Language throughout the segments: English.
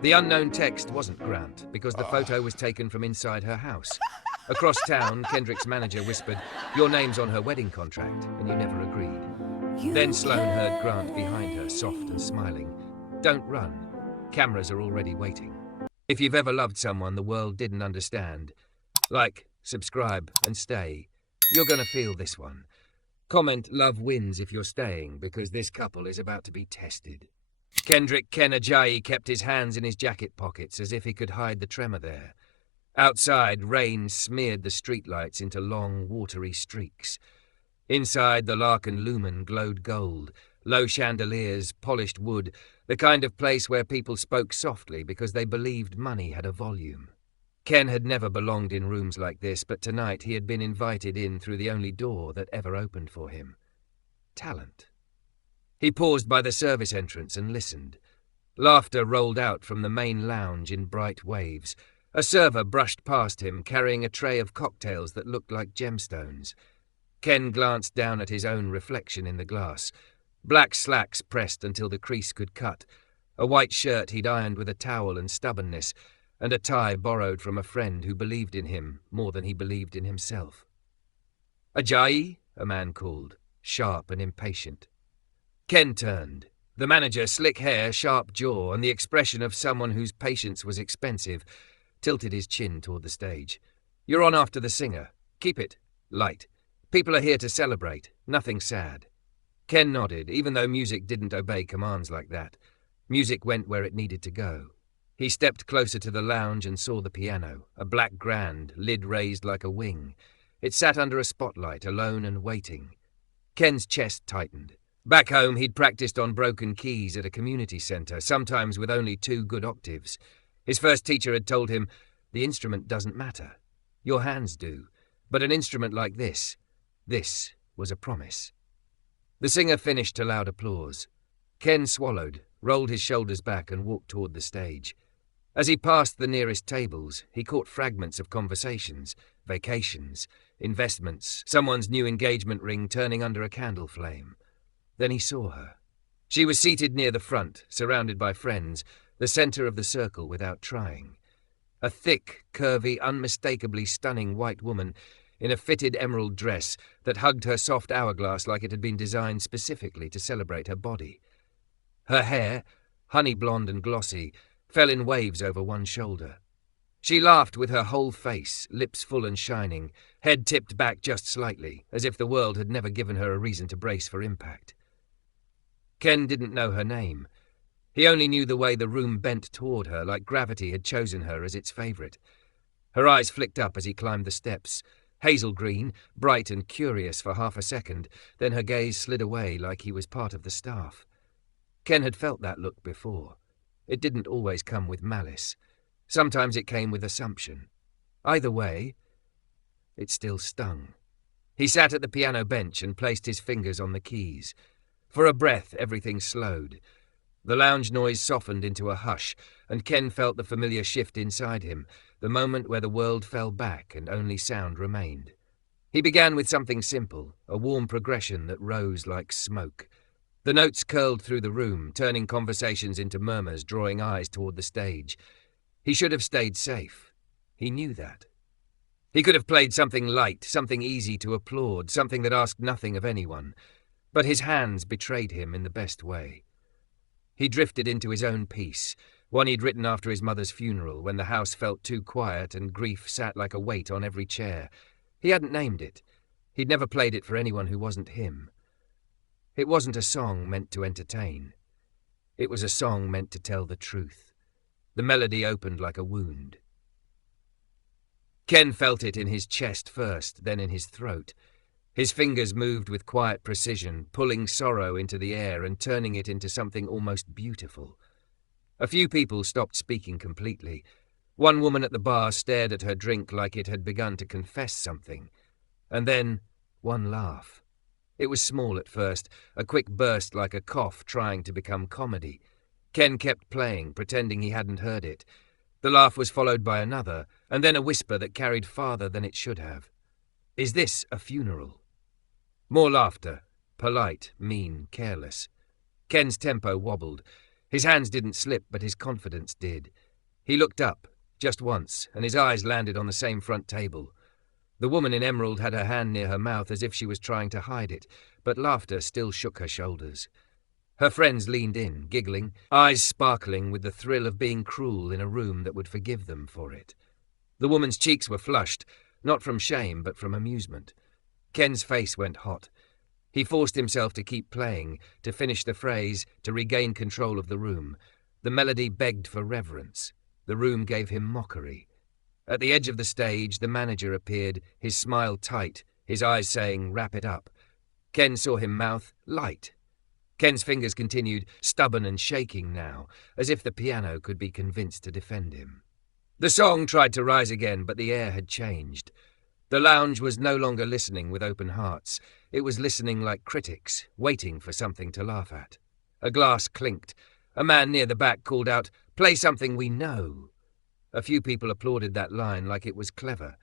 The unknown text wasn't Grant, because the photo was taken from inside her house. Across town, Kendrick's manager whispered, "Your name's on her wedding contract," and you never agreed. Then Sloane heard Grant behind her, soft and smiling. "Don't run. Cameras are already waiting." If you've ever loved someone the world didn't understand, like, subscribe, and stay, you're gonna feel this one. Comment "Love wins" if you're staying, because this couple is about to be tested. Kendrick Ajayi kept his hands in his jacket pockets as if he could hide the tremor there. Outside, rain smeared the streetlights into long, watery streaks. Inside, the Larkin lumen glowed gold, low chandeliers, polished wood, the kind of place where people spoke softly because they believed money had a volume. Ken had never belonged in rooms like this, but tonight he had been invited in through the only door that ever opened for him. Talent. He paused by the service entrance and listened. Laughter rolled out from the main lounge in bright waves. A server brushed past him, carrying a tray of cocktails that looked like gemstones. Ken glanced down at his own reflection in the glass. Black slacks pressed until the crease could cut, a white shirt he'd ironed with a towel and stubbornness, and a tie borrowed from a friend who believed in him more than he believed in himself. "Ajayi?" a man called, sharp and impatient. Ken turned. The manager, slick hair, sharp jaw, and the expression of someone whose patience was expensive, tilted his chin toward the stage. "You're on after the singer. Keep it light. People are here to celebrate, nothing sad." Ken nodded, even though music didn't obey commands like that. Music went where it needed to go. He stepped closer to the lounge and saw the piano, a black grand, lid raised like a wing. It sat under a spotlight, alone and waiting. Ken's chest tightened. Back home, he'd practiced on broken keys at a community center, sometimes with only 2 good octaves. His first teacher had told him, "The instrument doesn't matter. Your hands do. But an instrument like this was a promise." The singer finished to loud applause. Ken swallowed, rolled his shoulders back and walked toward the stage. As he passed the nearest tables, he caught fragments of conversations, vacations, investments, someone's new engagement ring turning under a candle flame. Then he saw her. She was seated near the front, surrounded by friends, the center of the circle without trying. A thick, curvy, unmistakably stunning white woman in a fitted emerald dress that hugged her soft hourglass like it had been designed specifically to celebrate her body. Her hair, honey blonde and glossy, fell in waves over one shoulder. She laughed with her whole face, lips full and shining, head tipped back just slightly, as if the world had never given her a reason to brace for impact. Ken didn't know her name. He only knew the way the room bent toward her, like gravity had chosen her as its favorite. Her eyes flicked up as he climbed the steps, hazel green, bright and curious for half a second, then her gaze slid away like he was part of the staff. Ken had felt that look before. It didn't always come with malice. Sometimes it came with assumption. Either way, it still stung. He sat at the piano bench and placed his fingers on the keys. For a breath, everything slowed. The lounge noise softened into a hush, and Ken felt the familiar shift inside him, the moment where the world fell back and only sound remained. He began with something simple, a warm progression that rose like smoke. The notes curled through the room, turning conversations into murmurs, drawing eyes toward the stage. He should have stayed safe. He knew that. He could have played something light, something easy to applaud, something that asked nothing of anyone. But his hands betrayed him in the best way. He drifted into his own piece, one he'd written after his mother's funeral, when the house felt too quiet and grief sat like a weight on every chair. He hadn't named it. He'd never played it for anyone who wasn't him. It wasn't a song meant to entertain. It was a song meant to tell the truth. The melody opened like a wound. Ken felt it in his chest first, then in his throat. His fingers moved with quiet precision, pulling sorrow into the air and turning it into something almost beautiful. A few people stopped speaking completely. One woman at the bar stared at her drink like it had begun to confess something. And then, one laugh. It was small at first, a quick burst like a cough trying to become comedy. Ken kept playing, pretending he hadn't heard it. The laugh was followed by another, and then a whisper that carried farther than it should have. "Is this a funeral?" More laughter, polite, mean, careless. Ken's tempo wobbled. His hands didn't slip, but his confidence did. He looked up, just once, and his eyes landed on the same front table. The woman in emerald had her hand near her mouth as if she was trying to hide it, but laughter still shook her shoulders. Her friends leaned in, giggling, eyes sparkling with the thrill of being cruel in a room that would forgive them for it. The woman's cheeks were flushed, not from shame, but from amusement. Ken's face went hot. He forced himself to keep playing, to finish the phrase, to regain control of the room. The melody begged for reverence. The room gave him mockery. At the edge of the stage, the manager appeared, his smile tight, his eyes saying, "Wrap it up." Ken saw him mouth, "Light." Ken's fingers continued, stubborn and shaking now, as if the piano could be convinced to defend him. The song tried to rise again, but the air had changed. The lounge was no longer listening with open hearts. It was listening like critics, waiting for something to laugh at. A glass clinked. A man near the back called out, "Play something we know." A few people applauded that line like it was clever.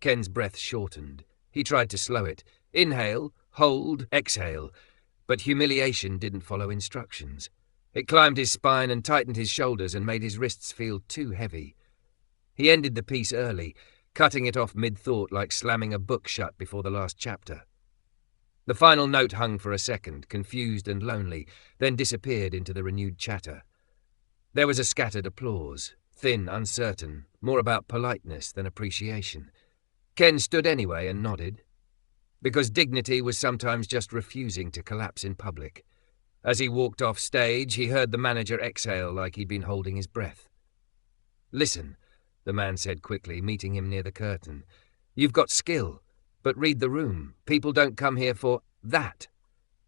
Ken's breath shortened. He tried to slow it. Inhale, hold, exhale. But humiliation didn't follow instructions. It climbed his spine and tightened his shoulders and made his wrists feel too heavy. He ended the piece early, cutting it off mid-thought like slamming a book shut before the last chapter. The final note hung for a second, confused and lonely, then disappeared into the renewed chatter. There was a scattered applause, thin, uncertain, more about politeness than appreciation. Ken stood anyway and nodded, because dignity was sometimes just refusing to collapse in public. As he walked off stage, he heard the manager exhale like he'd been holding his breath. "Listen," the man said quickly, meeting him near the curtain. "You've got skill, but read the room. People don't come here for that."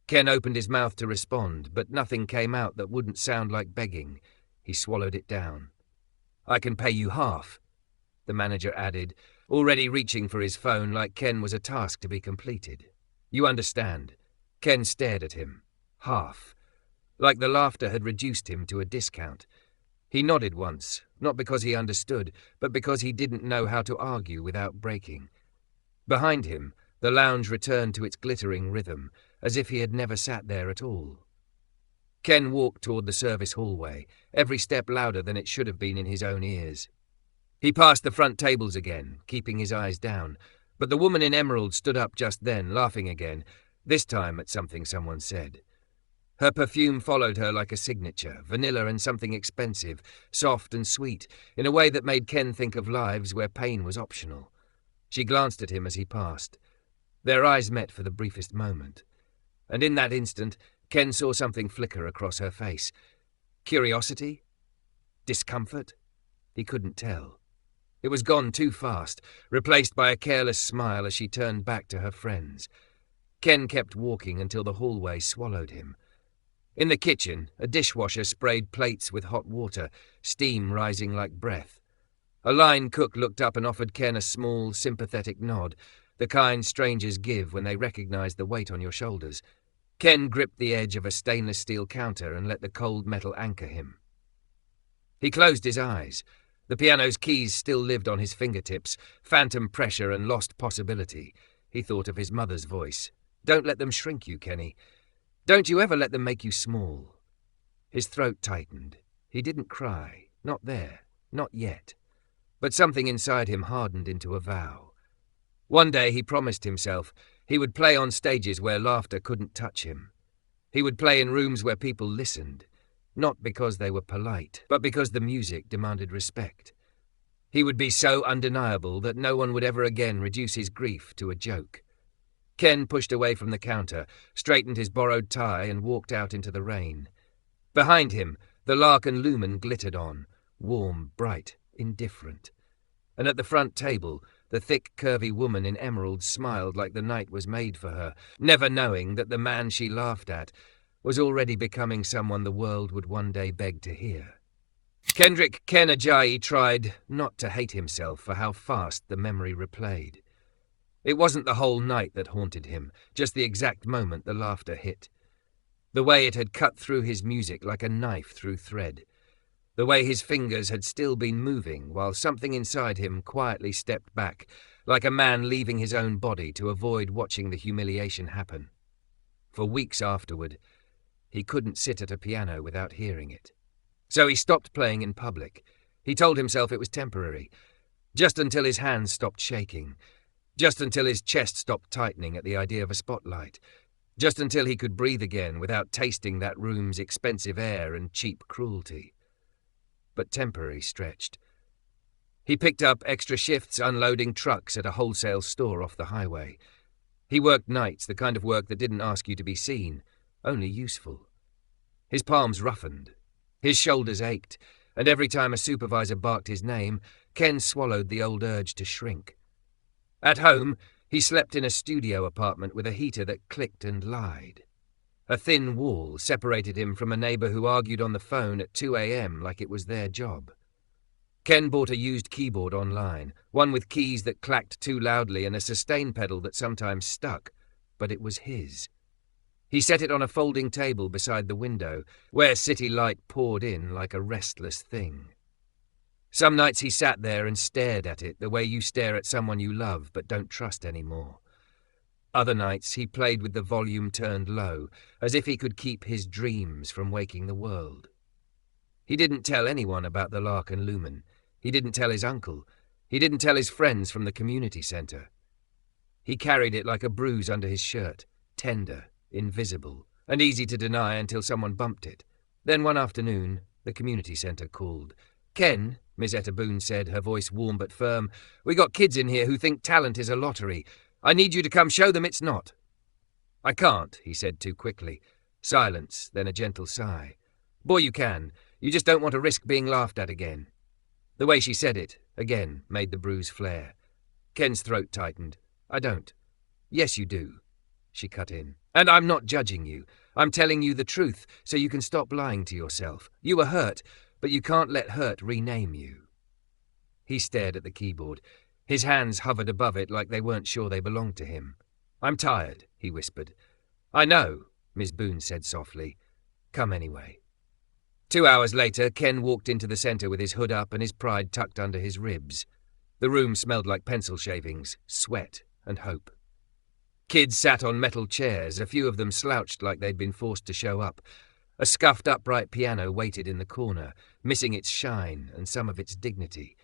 Ken opened his mouth to respond, but nothing came out that wouldn't sound like begging. He swallowed it down. "I can pay you half," the manager added, already reaching for his phone like Ken was a task to be completed. "You understand?" Ken stared at him. Half. Like the laughter had reduced him to a discount. He nodded once, not because he understood, but because he didn't know how to argue without breaking. Behind him, the lounge returned to its glittering rhythm, as if he had never sat there at all. Ken walked toward the service hallway, every step louder than it should have been in his own ears. He passed the front tables again, keeping his eyes down, but the woman in emerald stood up just then, laughing again, this time at something someone said. Her perfume followed her like a signature, vanilla and something expensive, soft and sweet, in a way that made Ken think of lives where pain was optional. She glanced at him as he passed. Their eyes met for the briefest moment. And in that instant, Ken saw something flicker across her face. Curiosity? Discomfort? He couldn't tell. It was gone too fast, replaced by a careless smile as she turned back to her friends. Ken kept walking until the hallway swallowed him. In the kitchen, a dishwasher sprayed plates with hot water, steam rising like breath. A line cook looked up and offered Ken a small, sympathetic nod, the kind strangers give when they recognize the weight on your shoulders. Ken gripped the edge of a stainless steel counter and let the cold metal anchor him. He closed his eyes. The piano's keys still lived on his fingertips, phantom pressure and lost possibility. He thought of his mother's voice. "Don't let them shrink you, Kenny. Don't you ever let them make you small." His throat tightened. He didn't cry. Not there. Not yet. But something inside him hardened into a vow. One day he promised himself he would play on stages where laughter couldn't touch him. He would play in rooms where people listened, not because they were polite, but because the music demanded respect. He would be so undeniable that no one would ever again reduce his grief to a joke. Ken pushed away from the counter, straightened his borrowed tie and walked out into the rain. Behind him, the Larkin lumen glittered on, warm, bright, indifferent. And at the front table, the thick, curvy woman in emerald smiled like the night was made for her, never knowing that the man she laughed at was already becoming someone the world would one day beg to hear. Kendrick Ajayi tried not to hate himself for how fast the memory replayed. It wasn't the whole night that haunted him, just the exact moment the laughter hit. The way it had cut through his music like a knife through thread. The way his fingers had still been moving while something inside him quietly stepped back, like a man leaving his own body to avoid watching the humiliation happen. For weeks afterward, He couldn't sit at a piano without hearing it. So he stopped playing in public. He told himself it was temporary, just until his hands stopped shaking, just until his chest stopped tightening at the idea of a spotlight, just until he could breathe again without tasting that room's expensive air and cheap cruelty. But temporary stretched. He picked up extra shifts unloading trucks at a wholesale store off the highway. He worked nights, the kind of work that didn't ask you to be seen, only useful. His palms roughened. His shoulders ached, and every time a supervisor barked his name, Ken swallowed the old urge to shrink. At home, he slept in a studio apartment with a heater that clicked and lied. A thin wall separated him from a neighbor who argued on the phone at 2 a.m. like it was their job. Ken bought a used keyboard online, one with keys that clacked too loudly and a sustain pedal that sometimes stuck, but it was his. He set it on a folding table beside the window, where city light poured in like a restless thing. Some nights he sat there and stared at it the way you stare at someone you love but don't trust anymore. Other nights he played with the volume turned low, as if he could keep his dreams from waking the world. He didn't tell anyone about the Lark and Lumen. He didn't tell his uncle. He didn't tell his friends from the community centre. He carried it like a bruise under his shirt, tender, invisible, and easy to deny until someone bumped it. Then one afternoon, the community centre called. "Ken," Miss Etta Boone said, her voice warm but firm, "we got kids in here who think talent is a lottery. I need you to come show them it's not." "I can't," he said too quickly. Silence, then a gentle sigh. "Boy, you can. You just don't want to risk being laughed at again." The way she said it, again, made the bruise flare. Ken's throat tightened. "I don't." "Yes, you do," she cut in. "And I'm not judging you. I'm telling you the truth, so you can stop lying to yourself. You were hurt, but you can't let hurt rename you." He stared at the keyboard. His hands hovered above it like they weren't sure they belonged to him. "I'm tired," he whispered. "I know," Miss Boone said softly. "Come anyway." 2 hours later, Ken walked into the centre with his hood up and his pride tucked under his ribs. The room smelled like pencil shavings, sweat, and hope. Kids sat on metal chairs, a few of them slouched like they'd been forced to show up. A scuffed upright piano waited in the corner, missing its shine and some of its dignity.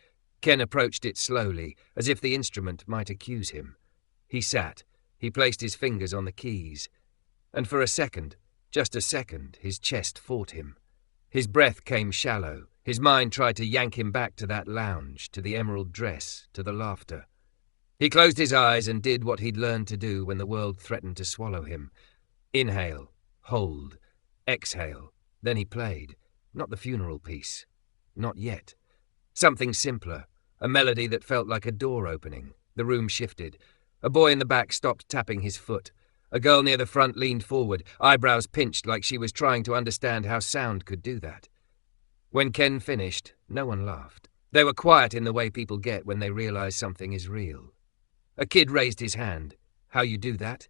Ken approached it slowly, as if the instrument might accuse him. He sat. He placed his fingers on the keys. And for a second, just a second, his chest fought him. His breath came shallow. His mind tried to yank him back to that lounge, to the emerald dress, to the laughter. He closed his eyes and did what he'd learned to do when the world threatened to swallow him. Inhale, hold, exhale. Then he played. Not the funeral piece. Not yet. Something simpler. A melody that felt like a door opening. The room shifted. A boy in the back stopped tapping his foot. A girl near the front leaned forward, eyebrows pinched like she was trying to understand how sound could do that. When Ken finished, no one laughed. They were quiet in the way people get when they realize something is real. A kid raised his hand. "How you do that?"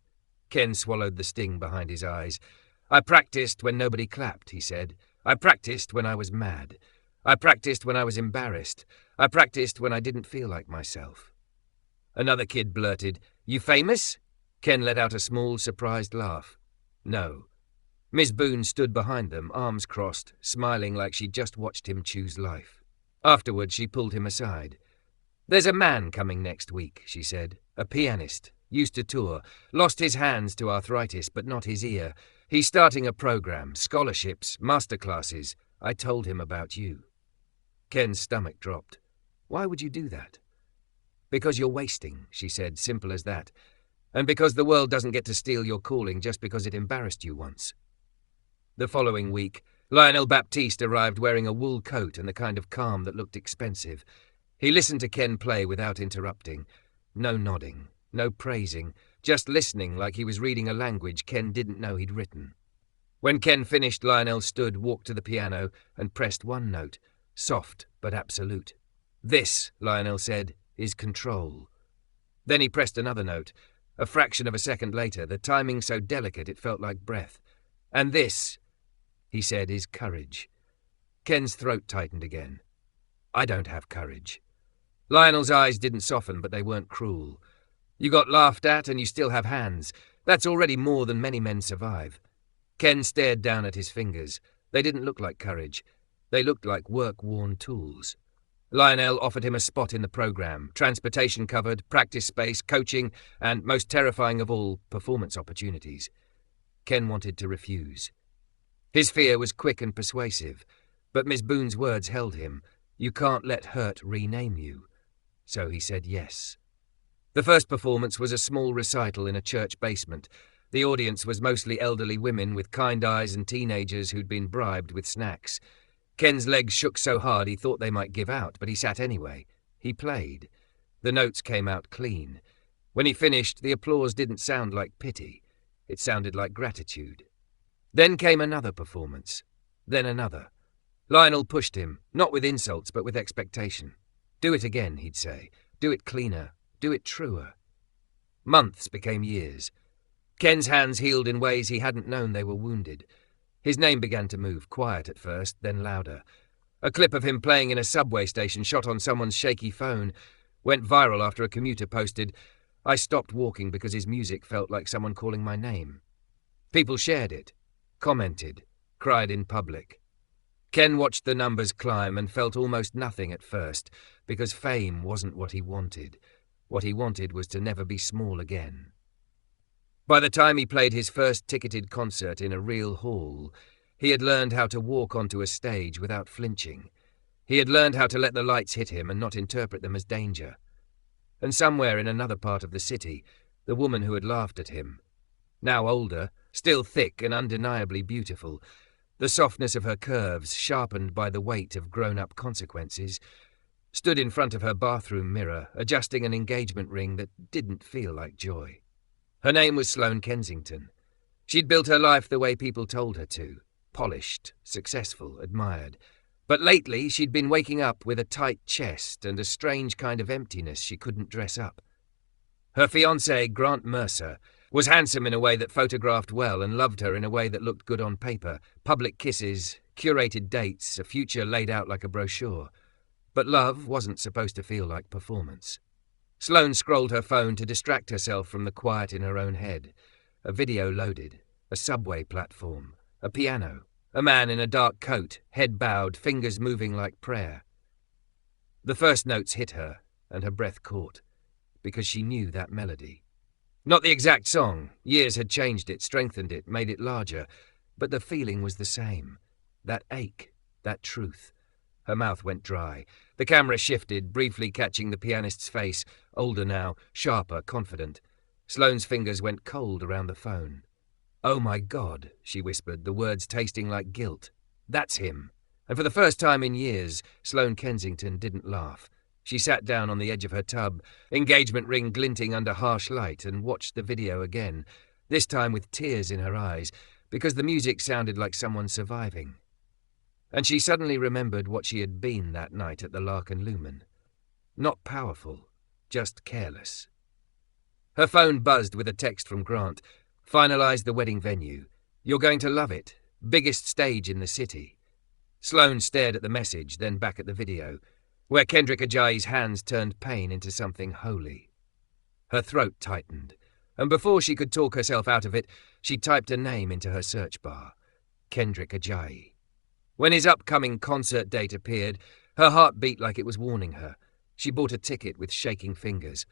Ken swallowed the sting behind his eyes. "I practiced when nobody clapped," he said. "I practiced when I was mad. I practiced when I was embarrassed. I practiced when I didn't feel like myself." Another kid blurted, "You famous?" Ken let out a small, surprised laugh. "No." Miss Boone stood behind them, arms crossed, smiling like she'd just watched him choose life. Afterward, she pulled him aside. "There's a man coming next week," she said. "A pianist. Used to tour. Lost his hands to arthritis, but not his ear. He's starting a program, scholarships, masterclasses. I told him about you." Ken's stomach dropped. "Why would you do that?" "Because you're wasting," she said, simple as that. "And because the world doesn't get to steal your calling just because it embarrassed you once." The following week, Lionel Baptiste arrived wearing a wool coat and the kind of calm that looked expensive. He listened to Ken play without interrupting. No nodding, no praising, just listening like he was reading a language Ken didn't know he'd written. When Ken finished, Lionel stood, walked to the piano, and pressed one note, soft but absolute. "This," Lionel said, "is control." Then he pressed another note. A fraction of a second later, the timing so delicate it felt like breath. "And this," he said, "is courage." Ken's throat tightened again. "I don't have courage." Lionel's eyes didn't soften, but they weren't cruel. "You got laughed at and you still have hands. That's already more than many men survive." Ken stared down at his fingers. They didn't look like courage. They looked like work-worn tools. Lionel offered him a spot in the program, transportation covered, practice space, coaching, and, most terrifying of all, performance opportunities. Ken wanted to refuse. His fear was quick and persuasive, but Miss Boone's words held him. You can't let hurt rename you. So he said yes. The first performance was a small recital in a church basement. The audience was mostly elderly women with kind eyes and teenagers who'd been bribed with snacks. Ken's legs shook so hard he thought they might give out, but he sat anyway. He played. The notes came out clean. When he finished, the applause didn't sound like pity. It sounded like gratitude. Then came another performance. Then another. Lionel pushed him, not with insults, but with expectation. Do it again, he'd say. Do it cleaner. Do it truer. Months became years. Ken's hands healed in ways he hadn't known they were wounded. His name began to move, quiet at first, then louder. A clip of him playing in a subway station shot on someone's shaky phone went viral after a commuter posted, I stopped walking because his music felt like someone calling my name. People shared it, commented, cried in public. Ken watched the numbers climb and felt almost nothing at first, because fame wasn't what he wanted. What he wanted was to never be small again. By the time he played his first ticketed concert in a real hall, he had learned how to walk onto a stage without flinching. He had learned how to let the lights hit him and not interpret them as danger. And somewhere in another part of the city, the woman who had laughed at him, now older, still thick and undeniably beautiful, the softness of her curves sharpened by the weight of grown-up consequences, stood in front of her bathroom mirror, adjusting an engagement ring that didn't feel like joy. Her name was Sloane Kensington. She'd built her life the way people told her to, polished, successful, admired. But lately she'd been waking up with a tight chest and a strange kind of emptiness she couldn't dress up. Her fiancé, Grant Mercer, was handsome in a way that photographed well and loved her in a way that looked good on paper. Public kisses, curated dates, a future laid out like a brochure. But love wasn't supposed to feel like performance. Sloane scrolled her phone to distract herself from the quiet in her own head. A video loaded, a subway platform, a piano, a man in a dark coat, head bowed, fingers moving like prayer. The first notes hit her, and her breath caught, because she knew that melody. Not the exact song. Years had changed it, strengthened it, made it larger, but the feeling was the same. That ache, that truth. Her mouth went dry. The camera shifted, briefly catching the pianist's face, older now, sharper, confident. Sloane's fingers went cold around the phone. Oh my God, she whispered, the words tasting like guilt. That's him. And for the first time in years, Sloane Kensington didn't laugh. She sat down on the edge of her tub, engagement ring glinting under harsh light, and watched the video again, this time with tears in her eyes, because the music sounded like someone surviving. And she suddenly remembered what she had been that night at the Lark and Lumen. Not powerful, just careless. Her phone buzzed with a text from Grant. Finalize the wedding venue. You're going to love it. Biggest stage in the city. Sloane stared at the message, then back at the video, where Kendrick Ajayi's hands turned pain into something holy. Her throat tightened, and before she could talk herself out of it, she typed a name into her search bar. Kendrick Ajayi. When his upcoming concert date appeared, her heart beat like it was warning her. She bought a ticket with shaking fingers.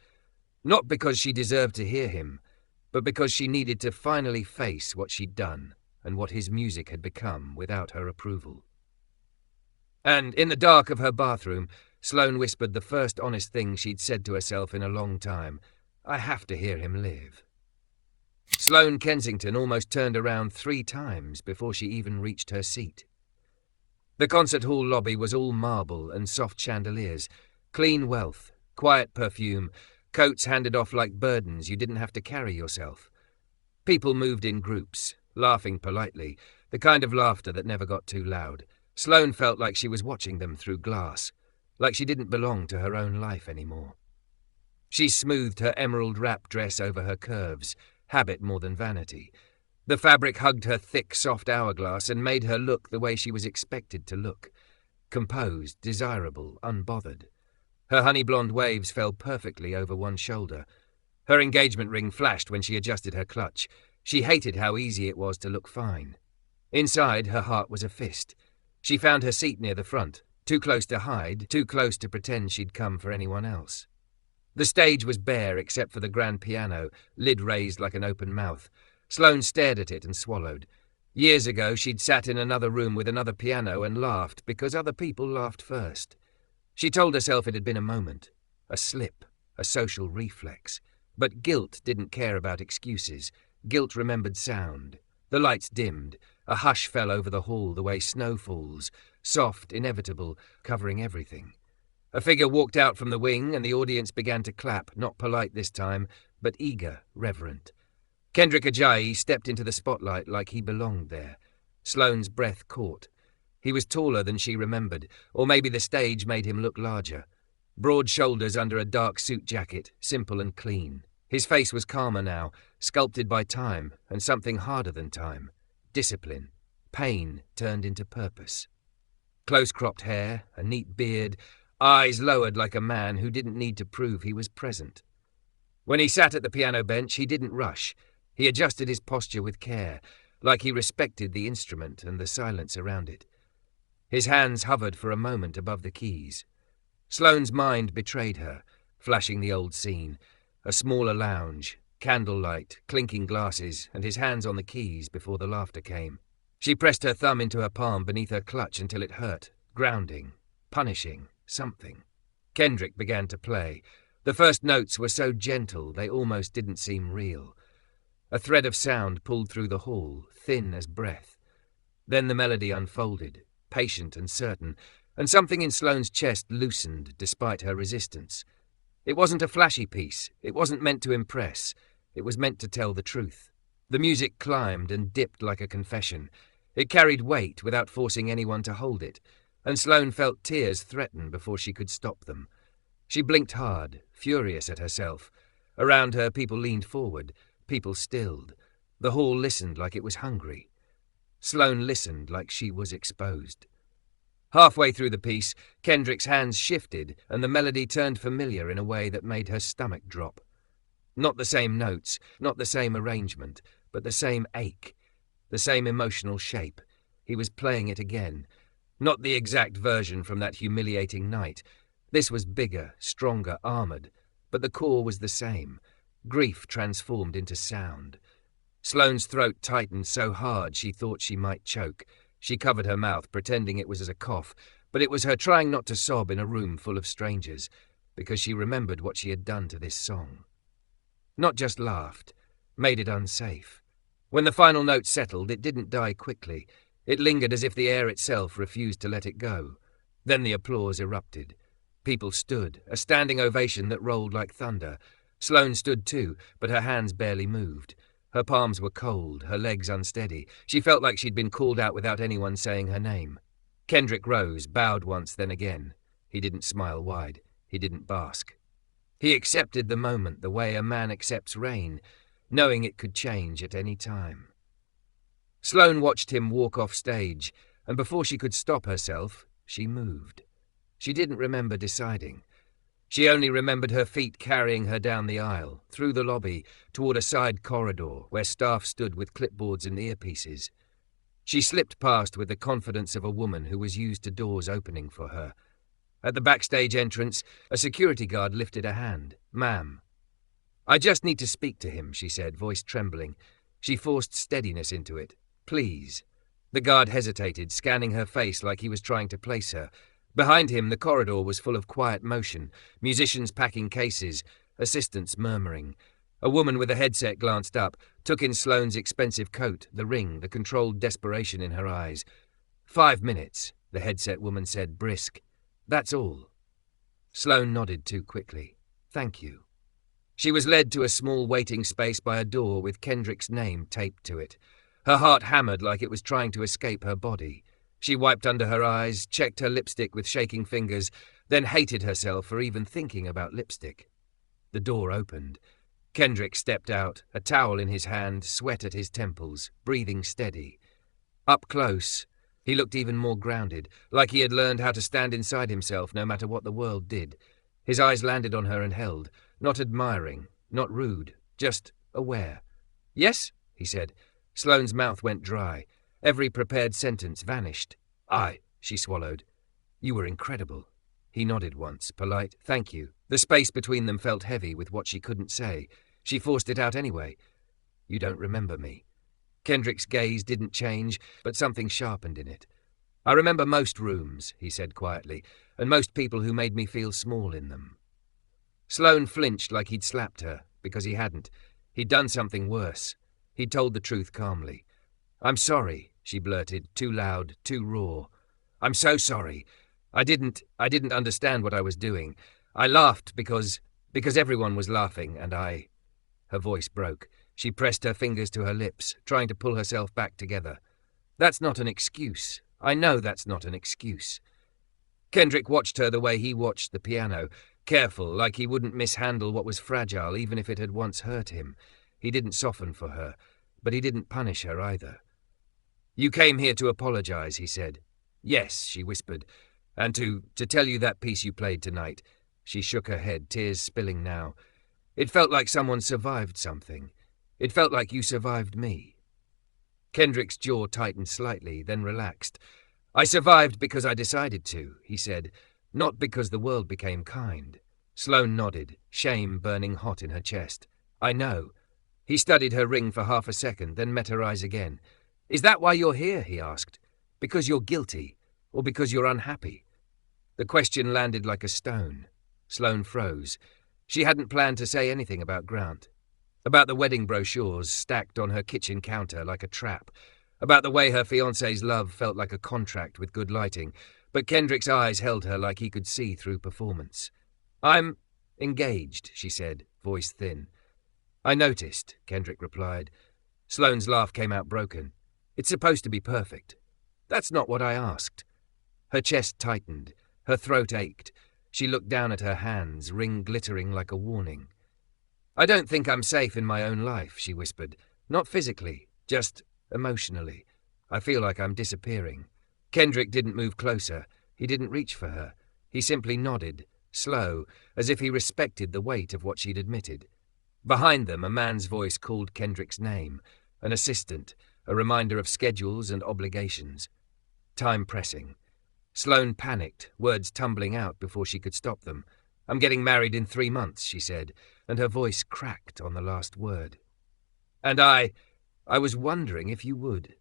Not because she deserved to hear him, but because she needed to finally face what she'd done and what his music had become without her approval. And in the dark of her bathroom, Sloane whispered the first honest thing she'd said to herself in a long time. I have to hear him live. Sloane Kensington almost turned around 3 times before she even reached her seat. The concert hall lobby was all marble and soft chandeliers, clean wealth, quiet perfume, coats handed off like burdens you didn't have to carry yourself. People moved in groups, laughing politely, the kind of laughter that never got too loud. Sloane felt like she was watching them through glass, like she didn't belong to her own life anymore. She smoothed her emerald wrap dress over her curves, habit more than vanity. The fabric hugged her thick, soft hourglass and made her look the way she was expected to look. Composed, desirable, unbothered. Her honey blonde waves fell perfectly over one shoulder. Her engagement ring flashed when she adjusted her clutch. She hated how easy it was to look fine. Inside, her heart was a fist. She found her seat near the front, too close to hide, too close to pretend she'd come for anyone else. The stage was bare except for the grand piano, lid raised like an open mouth. Sloane stared at it and swallowed. Years ago, she'd sat in another room with another piano and laughed because other people laughed first. She told herself it had been a moment, a slip, a social reflex. But guilt didn't care about excuses. Guilt remembered sound. The lights dimmed. A hush fell over the hall the way snow falls, soft, inevitable, covering everything. A figure walked out from the wing and the audience began to clap, not polite this time, but eager, reverent. Kendrick Ajayi stepped into the spotlight like he belonged there. Sloane's breath caught. He was taller than she remembered, or maybe the stage made him look larger. Broad shoulders under a dark suit jacket, simple and clean. His face was calmer now, sculpted by time, and something harder than time. Discipline. Pain turned into purpose. Close-cropped hair, a neat beard, eyes lowered like a man who didn't need to prove he was present. When he sat at the piano bench, he didn't rush. He adjusted his posture with care, like he respected the instrument and the silence around it. His hands hovered for a moment above the keys. Sloane's mind betrayed her, flashing the old scene. A smaller lounge, candlelight, clinking glasses, and his hands on the keys before the laughter came. She pressed her thumb into her palm beneath her clutch until it hurt, grounding, punishing, something. Kendrick began to play. The first notes were so gentle they almost didn't seem real. A thread of sound pulled through the hall, thin as breath. Then the melody unfolded, patient and certain, and something in Sloane's chest loosened despite her resistance. It wasn't a flashy piece. It wasn't meant to impress. It was meant to tell the truth. The music climbed and dipped like a confession. It carried weight without forcing anyone to hold it, and Sloane felt tears threaten before she could stop them. She blinked hard, furious at herself. Around her, people leaned forward. People stilled. The hall listened like it was hungry. Sloane listened like she was exposed. Halfway through the piece, Kendrick's hands shifted and the melody turned familiar in a way that made her stomach drop. Not the same notes, not the same arrangement, but the same ache, the same emotional shape. He was playing it again. Not the exact version from that humiliating night. This was bigger, stronger, armored, but the core was the same. Grief transformed into sound. Sloane's throat tightened so hard she thought she might choke. She covered her mouth, pretending it was as a cough, but it was her trying not to sob in a room full of strangers, because she remembered what she had done to this song. Not just laughed, made it unsafe. When the final note settled, it didn't die quickly. It lingered as if the air itself refused to let it go. Then the applause erupted. People stood, a standing ovation that rolled like thunder. Sloane stood too, but her hands barely moved. Her palms were cold, her legs unsteady. She felt like she'd been called out without anyone saying her name. Kendrick rose, bowed once, then again. He didn't smile wide. He didn't bask. He accepted the moment the way a man accepts rain, knowing it could change at any time. Sloane watched him walk off stage, and before she could stop herself, she moved. She didn't remember deciding. She only remembered her feet carrying her down the aisle, through the lobby, toward a side corridor where staff stood with clipboards and earpieces. She slipped past with the confidence of a woman who was used to doors opening for her. At the backstage entrance, a security guard lifted a hand. "Ma'am." "I just need to speak to him," she said, voice trembling. She forced steadiness into it. "Please." The guard hesitated, scanning her face like he was trying to place her. Behind him, the corridor was full of quiet motion, musicians packing cases, assistants murmuring. A woman with a headset glanced up, took in Sloane's expensive coat, the ring, the controlled desperation in her eyes. 5 minutes, the headset woman said, brisk. "That's all." Sloane nodded too quickly. "Thank you." She was led to a small waiting space by a door with Kendrick's name taped to it. Her heart hammered like it was trying to escape her body. She wiped under her eyes, checked her lipstick with shaking fingers, then hated herself for even thinking about lipstick. The door opened. Kendrick stepped out, a towel in his hand, sweat at his temples, breathing steady. Up close, he looked even more grounded, like he had learned how to stand inside himself no matter what the world did. His eyes landed on her and held, not admiring, not rude, just aware. "Yes?" he said. Sloane's mouth went dry. Every prepared sentence vanished. She swallowed. You were incredible. He nodded once, polite, thank you. The space between them felt heavy with what she couldn't say. She forced it out anyway. You don't remember me. Kendrick's gaze didn't change, but something sharpened in it. I remember most rooms, he said quietly, and most people who made me feel small in them. Sloane flinched like he'd slapped her, because he hadn't. He'd done something worse. He'd told the truth calmly. I'm sorry, she blurted, too loud, too raw. I'm so sorry. I didn't understand what I was doing. I laughed because everyone was laughing, and I... Her voice broke. She pressed her fingers to her lips, trying to pull herself back together. That's not an excuse. I know that's not an excuse. Kendrick watched her the way he watched the piano, careful, like he wouldn't mishandle what was fragile even if it had once hurt him. He didn't soften for her, but he didn't punish her either. You came here to apologize, he said. Yes, she whispered, and to tell you that piece you played tonight. She shook her head, tears spilling now. It felt like someone survived something. It felt like you survived me. Kendrick's jaw tightened slightly, then relaxed. I survived because I decided to, he said, not because the world became kind. Sloane nodded, shame burning hot in her chest. I know. He studied her ring for half a second, then met her eyes again. Is that why you're here, he asked. Because you're guilty, or because you're unhappy? The question landed like a stone. Sloane froze. She hadn't planned to say anything about Grant. About the wedding brochures stacked on her kitchen counter like a trap. About the way her fiancé's love felt like a contract with good lighting. But Kendrick's eyes held her like he could see through performance. I'm engaged, she said, voice thin. I noticed, Kendrick replied. Sloane's laugh came out broken. It's supposed to be perfect. That's not what I asked. Her chest tightened. Her throat ached. She looked down at her hands, ring glittering like a warning. I don't think I'm safe in my own life, she whispered. Not physically, just emotionally. I feel like I'm disappearing. Kendrick didn't move closer. He didn't reach for her. He simply nodded, slow, as if he respected the weight of what she'd admitted. Behind them, a man's voice called Kendrick's name. An assistant, a reminder of schedules and obligations. Time pressing. Sloane panicked, words tumbling out before she could stop them. I'm getting married in 3 months, she said, and her voice cracked on the last word. And I was wondering if you would.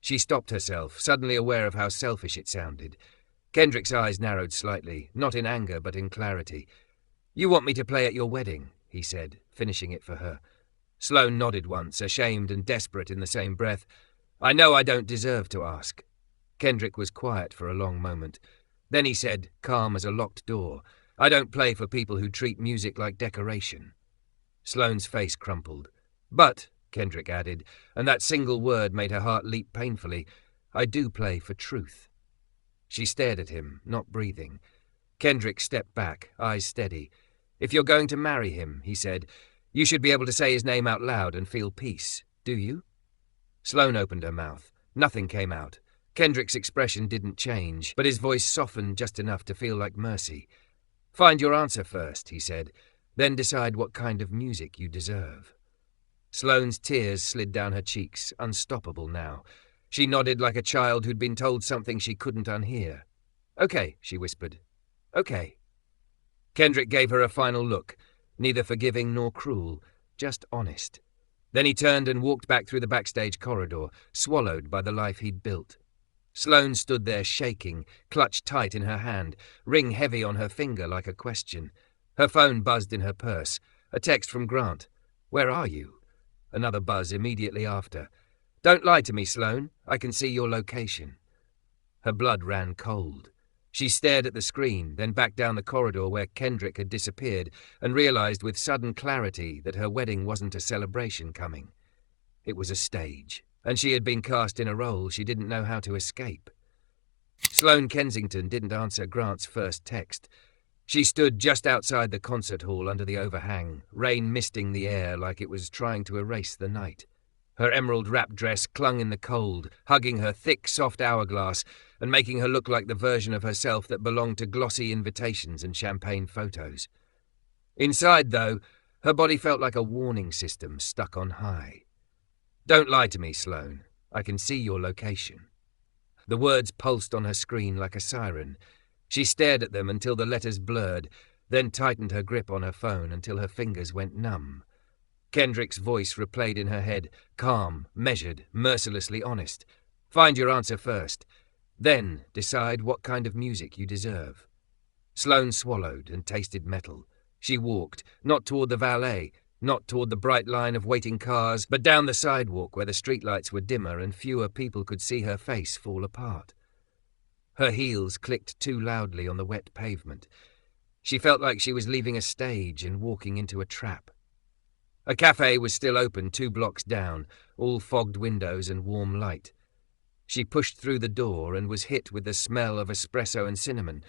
She stopped herself, suddenly aware of how selfish it sounded. Kendrick's eyes narrowed slightly, not in anger but in clarity. You want me to play at your wedding, he said, finishing it for her. Sloane nodded once, ashamed and desperate in the same breath. I know I don't deserve to ask. Kendrick was quiet for a long moment. Then he said, calm as a locked door, I don't play for people who treat music like decoration. Sloane's face crumpled. But, Kendrick added, and that single word made her heart leap painfully, I do play for truth. She stared at him, not breathing. Kendrick stepped back, eyes steady. If you're going to marry him, he said, you should be able to say his name out loud and feel peace. Do you? Sloane opened her mouth. Nothing came out. Kendrick's expression didn't change, but his voice softened just enough to feel like mercy. Find your answer first, he said, then decide what kind of music you deserve. Sloane's tears slid down her cheeks, unstoppable now. She nodded like a child who'd been told something she couldn't unhear. Okay, she whispered. Okay. Kendrick gave her a final look, neither forgiving nor cruel, just honest. Then he turned and walked back through the backstage corridor, swallowed by the life he'd built. Sloane stood there shaking, clutched tight in her hand, ring heavy on her finger like a question. Her phone buzzed in her purse. A text from Grant. Where are you? Another buzz immediately after. Don't lie to me, Sloane. I can see your location. Her blood ran cold. She stared at the screen, then back down the corridor where Kendrick had disappeared, and realized with sudden clarity that her wedding wasn't a celebration coming. It was a stage, and she had been cast in a role she didn't know how to escape. Sloane Kensington didn't answer Grant's first text. She stood just outside the concert hall under the overhang, rain misting the air like it was trying to erase the night. Her emerald wrap dress clung in the cold, hugging her thick, soft hourglass and making her look like the version of herself that belonged to glossy invitations and champagne photos. Inside, though, her body felt like a warning system stuck on high. Don't lie to me, Sloane. I can see your location. The words pulsed on her screen like a siren. She stared at them until the letters blurred, then tightened her grip on her phone until her fingers went numb. Kendrick's voice replayed in her head, calm, measured, mercilessly honest. Find your answer first. Then decide what kind of music you deserve. Sloane swallowed and tasted metal. She walked, not toward the valet, not toward the bright line of waiting cars, but down the sidewalk where the streetlights were dimmer and fewer people could see her face fall apart. Her heels clicked too loudly on the wet pavement. She felt like she was leaving a stage and walking into a trap. A cafe was still open 2 blocks down, all fogged windows and warm light. She pushed through the door and was hit with the smell of espresso and cinnamon,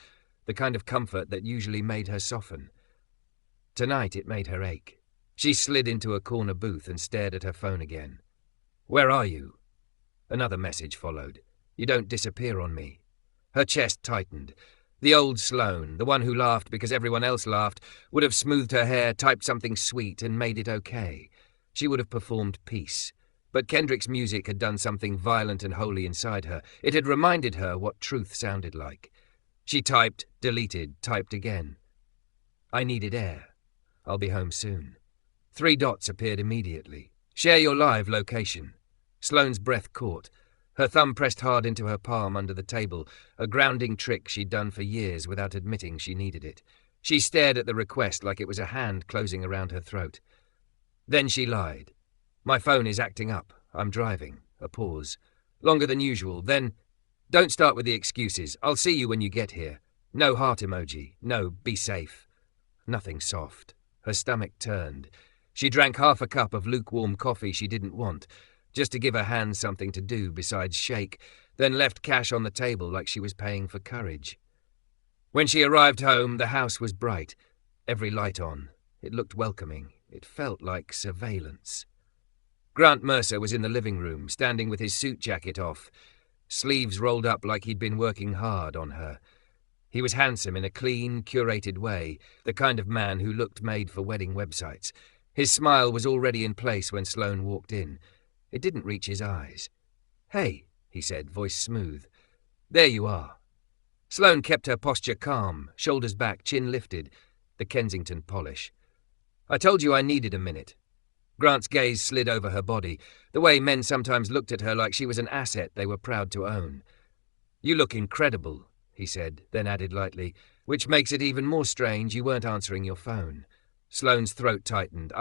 the kind of comfort that usually made her soften. Tonight it made her ache. She slid into a corner booth and stared at her phone again. "Where are you?" Another message followed. "You don't disappear on me." Her chest tightened. The old Sloane, the one who laughed because everyone else laughed, would have smoothed her hair, typed something sweet, and made it okay. She would have performed peace. But Kendrick's music had done something violent and holy inside her. It had reminded her what truth sounded like. She typed, deleted, typed again. "I needed air. I'll be home soon." 3 dots appeared immediately. "Share your live location." Sloane's breath caught. Her thumb pressed hard into her palm under the table, a grounding trick she'd done for years without admitting she needed it. She stared at the request like it was a hand closing around her throat. Then she lied. "My phone is acting up. I'm driving." A pause. Longer than usual. Then, "Don't start with the excuses. I'll see you when you get here." No heart emoji. No, be safe. Nothing soft. Her stomach turned. She drank half a cup of lukewarm coffee she didn't want, just to give her hands something to do besides shake, then left cash on the table like she was paying for courage. When she arrived home, the house was bright, every light on. It looked welcoming. It felt like surveillance. Grant Mercer was in the living room, standing with his suit jacket off, sleeves rolled up like he'd been working hard on her. He was handsome in a clean, curated way, the kind of man who looked made for wedding websites. His smile was already in place when Sloane walked in. It didn't reach his eyes. "Hey," he said, voice smooth. "There you are." Sloane kept her posture calm, shoulders back, chin lifted, the Kensington polish. "I told you I needed a minute." Grant's gaze slid over her body, the way men sometimes looked at her like she was an asset they were proud to own. "You look incredible," he said, then added lightly, "which makes it even more strange you weren't answering your phone." Sloane's throat tightened.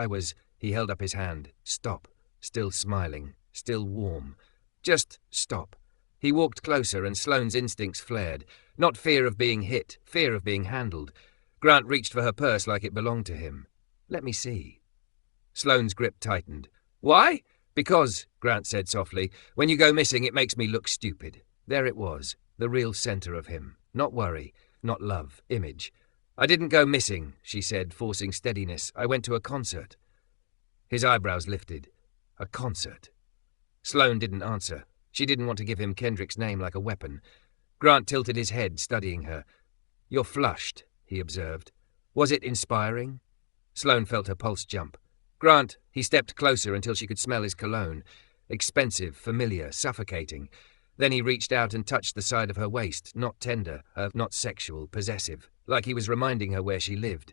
He held up his hand. "Stop." Still smiling, still warm. "Just stop." He walked closer and Sloane's instincts flared. Not fear of being hit, fear of being handled. Grant reached for her purse like it belonged to him. "Let me see." Sloane's grip tightened. "Why?" "Because," Grant said softly, "when you go missing it makes me look stupid." There it was, the real center of him. Not worry, not love, image. "I didn't go missing," she said, forcing steadiness. "I went to a concert." His eyebrows lifted. A concert. Sloane didn't answer. She didn't want to give him Kendrick's name like a weapon. Grant tilted his head, studying her. "You're flushed," he observed. "Was it inspiring?" Sloane felt her pulse jump. "Grant," he stepped closer until she could smell his cologne. Expensive, familiar, suffocating. Then he reached out and touched the side of her waist, not tender, not sexual, possessive, like he was reminding her where she lived.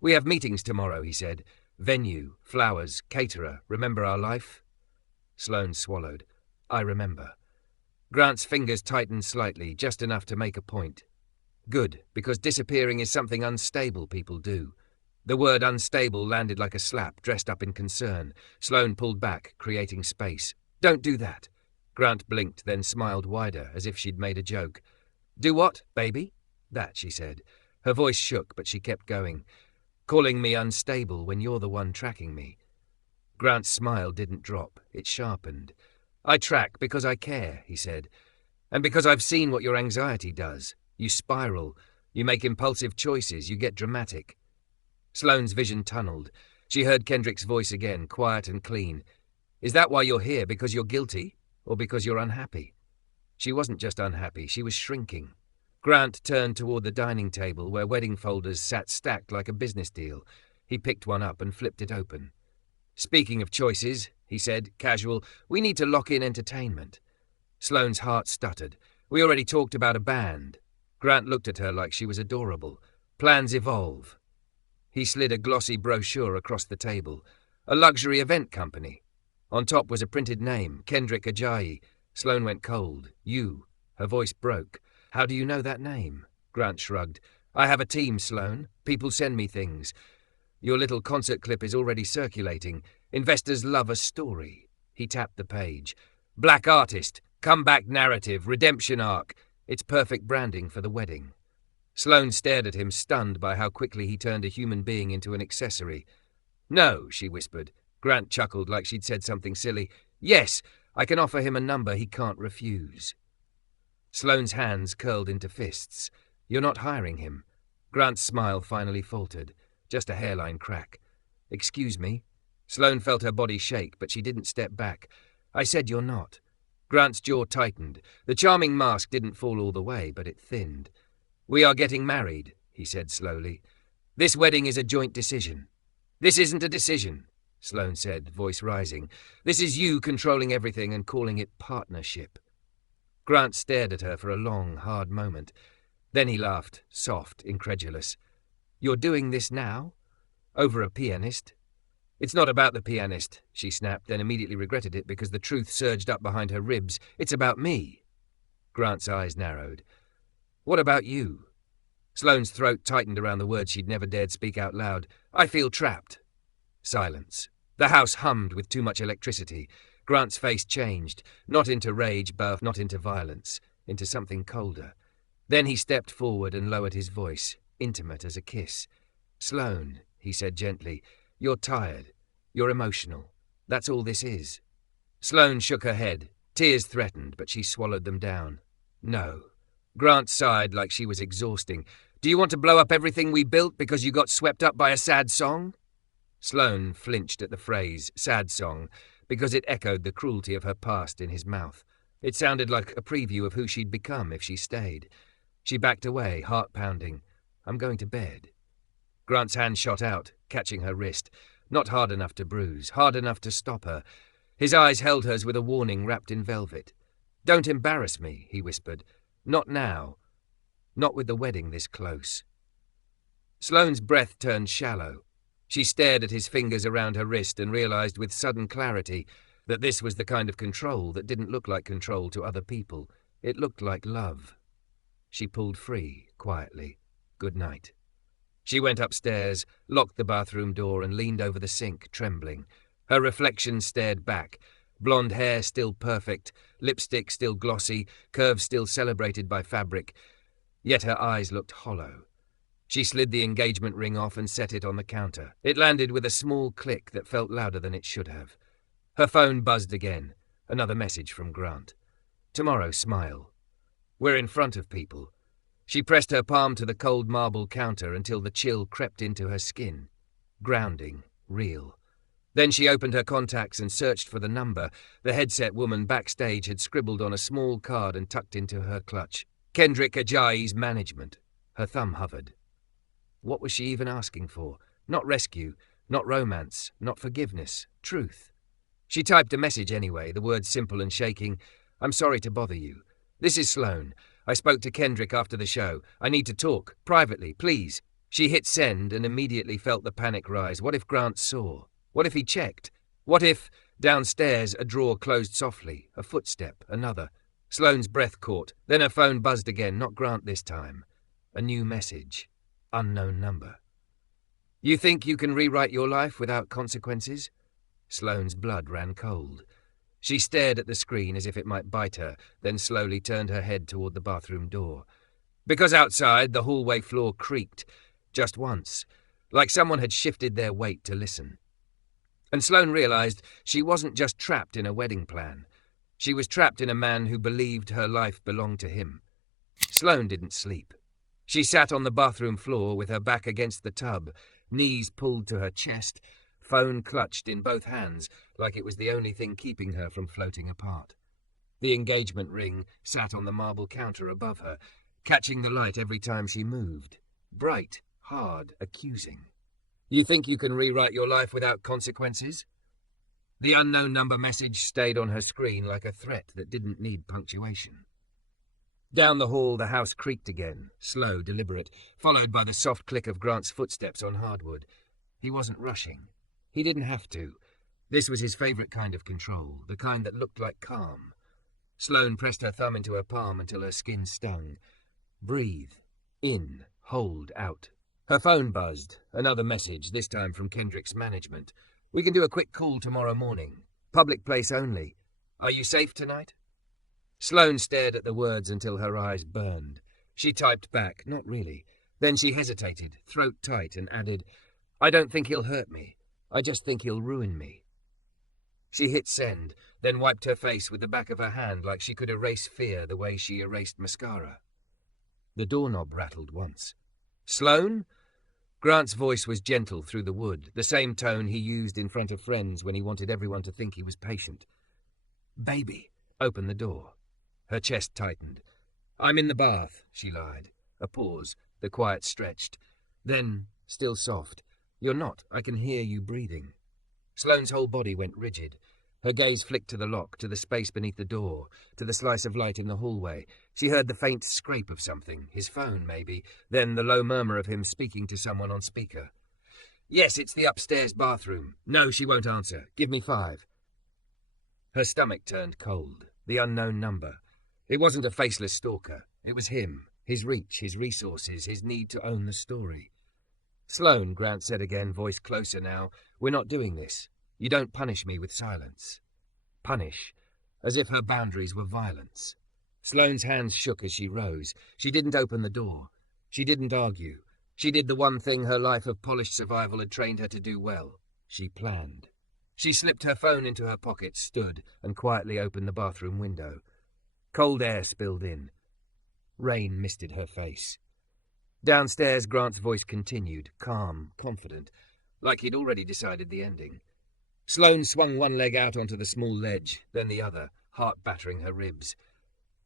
"We have meetings tomorrow," he said. "Venue, flowers, caterer, remember our life?" Sloane swallowed. "I remember." Grant's fingers tightened slightly, just enough to make a point. "Good, because disappearing is something unstable people do." The word unstable landed like a slap, dressed up in concern. Sloane pulled back, creating space. "Don't do that." Grant blinked, then smiled wider, as if she'd made a joke. "Do what, baby?" "That," she said. Her voice shook, but she kept going. "Calling me unstable when you're the one tracking me." Grant's smile didn't drop. It sharpened. "I track because I care," he said. "And because I've seen what your anxiety does. You spiral. You make impulsive choices. You get dramatic." Sloane's vision tunneled. She heard Kendrick's voice again, quiet and clean. "Is that why you're here? Because you're guilty? Or because you're unhappy?" She wasn't just unhappy. She was shrinking. Grant turned toward the dining table where wedding folders sat stacked like a business deal. He picked one up and flipped it open. "Speaking of choices," he said, casual. We need to lock in entertainment. Sloane's heart stuttered. We already talked about a band. Grant looked at her like she was adorable. Plans evolve. He slid a glossy brochure across the table. A luxury event company. On top was a printed name, Kendrick Ajayi. Sloane went cold. You. Her voice broke. How do you know that name? Grant shrugged. I have a team, Sloane. People send me things. Your little concert clip is already circulating. Investors love a story. He tapped the page. Black artist, comeback narrative, redemption arc. It's perfect branding for the wedding. Sloane stared at him, stunned by how quickly he turned a human being into an accessory. No, she whispered. Grant chuckled like she'd said something silly. Yes, I can offer him a number he can't refuse. Sloane's hands curled into fists. You're not hiring him. Grant's smile finally faltered. Just a hairline crack. Excuse me? Sloane felt her body shake, but she didn't step back. I said you're not. Grant's jaw tightened. The charming mask didn't fall all the way, but it thinned. We are getting married, he said slowly. This wedding is a joint decision. This isn't a decision, Sloane said, voice rising. This is you controlling everything and calling it partnership. Grant stared at her for a long, hard moment. Then he laughed, soft, incredulous. You're doing this now? Over a pianist? It's not about the pianist, she snapped, then immediately regretted it because the truth surged up behind her ribs. It's about me. Grant's eyes narrowed. What about you? Sloane's throat tightened around the words she'd never dared speak out loud. I feel trapped. Silence. The house hummed with too much electricity. Grant's face changed, not into rage, but not into violence, into something colder. Then he stepped forward and lowered his voice, intimate as a kiss. Sloane, he said gently, you're tired. You're emotional. That's all this is. Sloane shook her head. Tears threatened, but she swallowed them down. No. Grant sighed like she was exhausting. Do you want to blow up everything we built because you got swept up by a sad song? Sloane flinched at the phrase, sad song, because it echoed the cruelty of her past in his mouth. It sounded like a preview of who she'd become if she stayed. She backed away, heart pounding. I'm going to bed. Grant's hand shot out, catching her wrist. Not hard enough to bruise, hard enough to stop her. His eyes held hers with a warning wrapped in velvet. Don't embarrass me, he whispered. Not now. Not with the wedding this close. Sloane's breath turned shallow. She stared at his fingers around her wrist and realized with sudden clarity that this was the kind of control that didn't look like control to other people. It looked like love. She pulled free, quietly. Good night. She went upstairs, locked the bathroom door and leaned over the sink, trembling. Her reflection stared back. Blonde hair still perfect, lipstick still glossy, curves still celebrated by fabric. Yet her eyes looked hollow. She slid the engagement ring off and set it on the counter. It landed with a small click that felt louder than it should have. Her phone buzzed again. Another message from Grant. Tomorrow, smile. We're in front of people. She pressed her palm to the cold marble counter until the chill crept into her skin. Grounding, real. Then she opened her contacts and searched for the number. The headset woman backstage had scribbled on a small card and tucked into her clutch. Kendrick Ajayi's management. Her thumb hovered. What was she even asking for? Not rescue, not romance, not forgiveness. Truth. She typed a message anyway, the words simple and shaking. I'm sorry to bother you. This is Sloane. I spoke to Kendrick after the show. I need to talk. Privately, please. She hit send and immediately felt the panic rise. What if Grant saw? What if he checked? What if, downstairs, a drawer closed softly, a footstep, another? Sloane's breath caught. Then her phone buzzed again, not Grant this time. A new message. Unknown number. You think you can rewrite your life without consequences? Sloane's blood ran cold. She stared at the screen as if it might bite her, then slowly turned her head toward the bathroom door. Because outside, the hallway floor creaked, just once, like someone had shifted their weight to listen. And Sloane realized she wasn't just trapped in a wedding plan. She was trapped in a man who believed her life belonged to him. Sloane didn't sleep. She sat on the bathroom floor with her back against the tub, knees pulled to her chest, phone clutched in both hands, like it was the only thing keeping her from floating apart. The engagement ring sat on the marble counter above her, catching the light every time she moved. Bright, hard, accusing. You think you can rewrite your life without consequences? The unknown number message stayed on her screen like a threat that didn't need punctuation. Down the hall, the house creaked again, slow, deliberate, followed by the soft click of Grant's footsteps on hardwood. He wasn't rushing. He didn't have to. This was his favorite kind of control, the kind that looked like calm. Sloane pressed her thumb into her palm until her skin stung. Breathe. In. Hold. Out. Her phone buzzed. Another message, this time from Kendrick's management. We can do a quick call tomorrow morning. Public place only. Are you safe tonight? Sloane stared at the words until her eyes burned. She typed back, not really. Then she hesitated, throat tight, and added, I don't think he'll hurt me. I just think he'll ruin me. She hit send, then wiped her face with the back of her hand like she could erase fear the way she erased mascara. The doorknob rattled once. Sloane? Grant's voice was gentle through the wood, the same tone he used in front of friends when he wanted everyone to think he was patient. Baby, open the door. Her chest tightened. I'm in the bath, she lied. A pause, the quiet stretched. Then, still soft. You're not. I can hear you breathing. Sloane's whole body went rigid. Her gaze flicked to the lock, to the space beneath the door, to the slice of light in the hallway. She heard the faint scrape of something, his phone maybe, then the low murmur of him speaking to someone on speaker. Yes, it's the upstairs bathroom. No, she won't answer. Give me 5. Her stomach turned cold. The unknown number. It wasn't a faceless stalker. It was him, his reach, his resources, his need to own the story. Sloane, Grant said again, voice closer now, we're not doing this. You don't punish me with silence. Punish, as if her boundaries were violence. Sloane's hands shook as she rose. She didn't open the door. She didn't argue. She did the one thing her life of polished survival had trained her to do well. She planned. She slipped her phone into her pocket, stood, and quietly opened the bathroom window. Cold air spilled in. Rain misted her face. Downstairs, Grant's voice continued, calm, confident, like he'd already decided the ending. Sloane swung one leg out onto the small ledge, then the other, heart battering her ribs.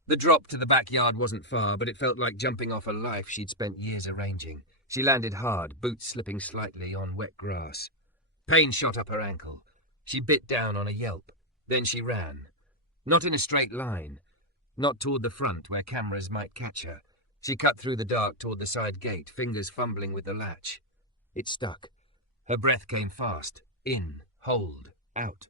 The drop to the backyard wasn't far, but it felt like jumping off a life she'd spent years arranging. She landed hard, boots slipping slightly on wet grass. Pain shot up her ankle. She bit down on a yelp. Then she ran. Not in a straight line. Not toward the front, where cameras might catch her. She cut through the dark toward the side gate, fingers fumbling with the latch. It stuck. Her breath came fast. In, hold, out.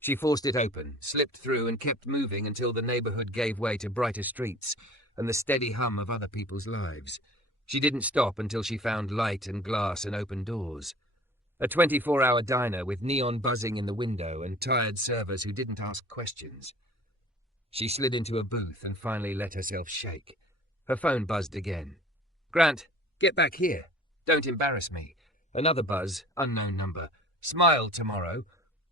She forced it open, slipped through, and kept moving until the neighborhood gave way to brighter streets and the steady hum of other people's lives. She didn't stop until she found light and glass and open doors. A 24-hour diner with neon buzzing in the window and tired servers who didn't ask questions. She slid into a booth and finally let herself shake. Her phone buzzed again. Grant, get back here. Don't embarrass me. Another buzz, unknown number. Smile tomorrow,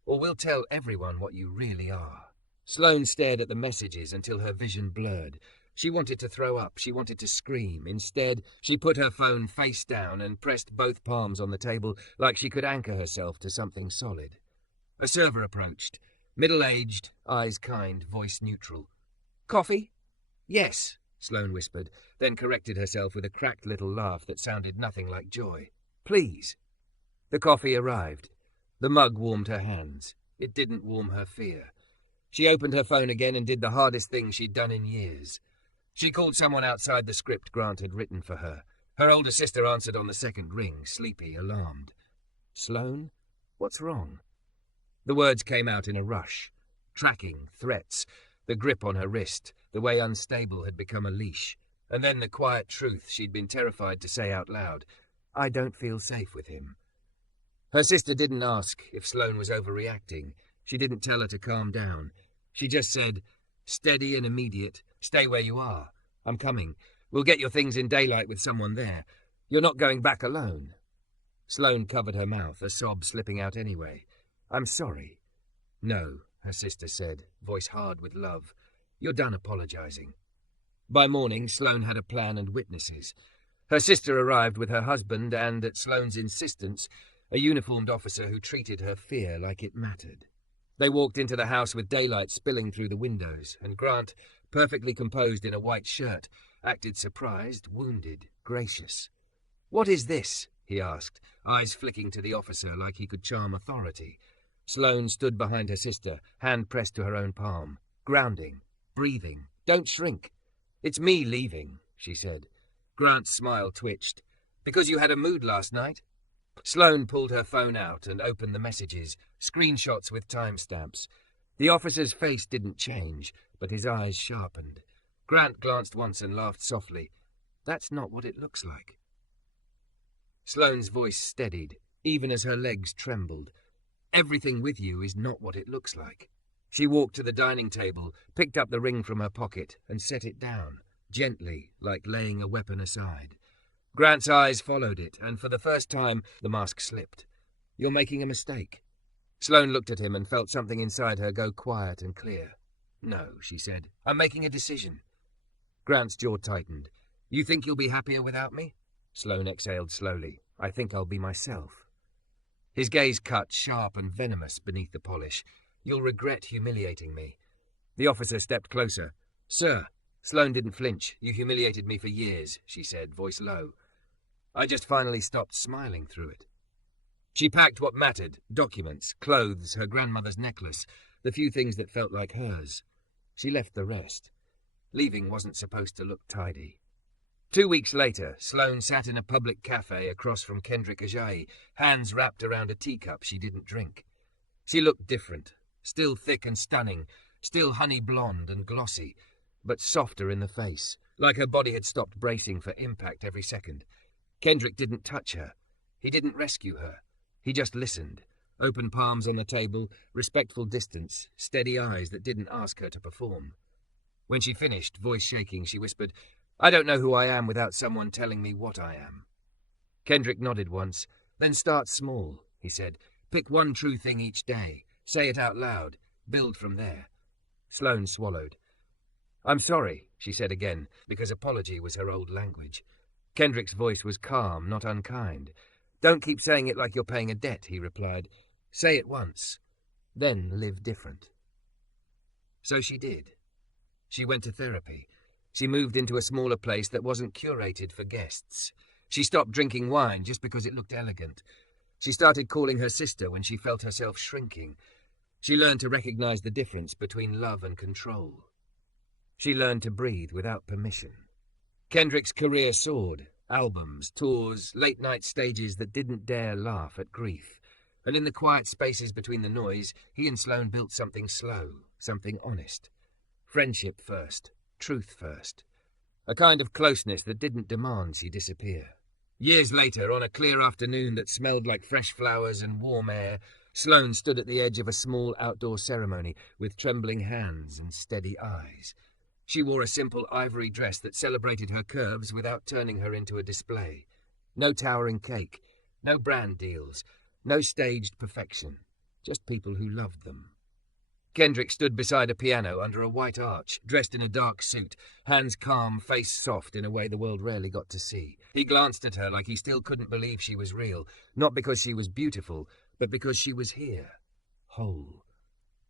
or we'll tell everyone what you really are. Sloane stared at the messages until her vision blurred. She wanted to throw up. She wanted to scream. Instead, she put her phone face down and pressed both palms on the table like she could anchor herself to something solid. A server approached. Middle-aged, eyes kind, voice neutral. Coffee? Yes, Sloane whispered, then corrected herself with a cracked little laugh that sounded nothing like joy. Please. The coffee arrived. The mug warmed her hands. It didn't warm her fear. She opened her phone again and did the hardest thing she'd done in years. She called someone outside the script Grant had written for her. Her older sister answered on the second ring, sleepy, alarmed. Sloane? What's wrong? The words came out in a rush. Tracking, threats, the grip on her wrist, the way unstable had become a leash, and then the quiet truth she'd been terrified to say out loud. I don't feel safe with him. Her sister didn't ask if Sloane was overreacting. She didn't tell her to calm down. She just said, steady and immediate, stay where you are. I'm coming. We'll get your things in daylight with someone there. You're not going back alone. Sloane covered her mouth, a sob slipping out anyway. I'm sorry. No, her sister said, voice hard with love. You're done apologizing. By morning, Sloane had a plan and witnesses. Her sister arrived with her husband and, at Sloane's insistence, a uniformed officer who treated her fear like it mattered. They walked into the house with daylight spilling through the windows, and Grant, perfectly composed in a white shirt, acted surprised, wounded, gracious. What is this? He asked, eyes flicking to the officer like he could charm authority. Sloane stood behind her sister, hand pressed to her own palm, grounding, breathing. "Don't shrink. It's me leaving," she said. Grant's smile twitched. "Because you had a mood last night?" Sloane pulled her phone out and opened the messages, screenshots with timestamps. The officer's face didn't change, but his eyes sharpened. Grant glanced once and laughed softly. "That's not what it looks like." Sloane's voice steadied, even as her legs trembled. "Everything with you is not what it looks like." She walked to the dining table, picked up the ring from her pocket, and set it down, gently, like laying a weapon aside. Grant's eyes followed it, and for the first time, the mask slipped. "You're making a mistake." Sloane looked at him and felt something inside her go quiet and clear. "No," she said. "I'm making a decision." Grant's jaw tightened. "You think you'll be happier without me?" Sloane exhaled slowly. "I think I'll be myself." His gaze cut, sharp and venomous beneath the polish. "You'll regret humiliating me." The officer stepped closer. "Sir." Sloane didn't flinch. "You humiliated me for years," she said, voice low. "I just finally stopped smiling through it." She packed what mattered, documents, clothes, her grandmother's necklace, the few things that felt like hers. She left the rest. Leaving wasn't supposed to look tidy. 2 weeks later, Sloane sat in a public cafe across from Kendrick Ajayi, hands wrapped around a teacup she didn't drink. She looked different, still thick and stunning, still honey blonde and glossy, but softer in the face, like her body had stopped bracing for impact every second. Kendrick didn't touch her. He didn't rescue her. He just listened, open palms on the table, respectful distance, steady eyes that didn't ask her to perform. When she finished, voice shaking, she whispered, "I don't know who I am without someone telling me what I am." Kendrick nodded once. "Then start small," he said. "Pick one true thing each day. Say it out loud. Build from there." Sloane swallowed. "I'm sorry," she said again, because apology was her old language. Kendrick's voice was calm, not unkind. "Don't keep saying it like you're paying a debt," he replied. "Say it once. Then live different." So she did. She went to therapy. She moved into a smaller place that wasn't curated for guests. She stopped drinking wine just because it looked elegant. She started calling her sister when she felt herself shrinking. She learned to recognize the difference between love and control. She learned to breathe without permission. Kendrick's career soared. Albums, tours, late-night stages that didn't dare laugh at grief. And in the quiet spaces between the noise, he and Sloane built something slow, something honest. Friendship first, truth first. A kind of closeness that didn't demand she disappear. Years later, on a clear afternoon that smelled like fresh flowers and warm air, Sloane stood at the edge of a small outdoor ceremony with trembling hands and steady eyes. She wore a simple ivory dress that celebrated her curves without turning her into a display. No towering cake, no brand deals, no staged perfection, just people who loved them. Kendrick stood beside a piano under a white arch, dressed in a dark suit, hands calm, face soft in a way the world rarely got to see. He glanced at her like he still couldn't believe she was real, not because she was beautiful, but because she was here, whole.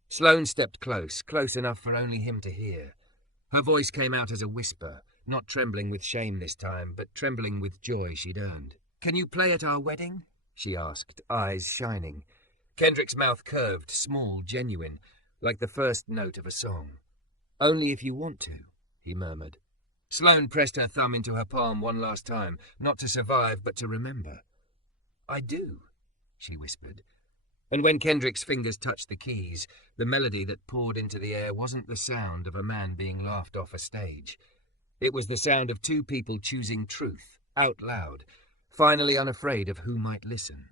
Sloane stepped close enough for only him to hear. Her voice came out as a whisper, not trembling with shame this time, but trembling with joy she'd earned. "Can you play at our wedding?" she asked, eyes shining. Kendrick's mouth curved, small, genuine, like the first note of a song. "Only if you want to," he murmured. Sloane pressed her thumb into her palm one last time, not to survive, but to remember. "I do," she whispered. And when Kendrick's fingers touched the keys, the melody that poured into the air wasn't the sound of a man being laughed off a stage. It was the sound of two people choosing truth, out loud, finally unafraid of who might listen.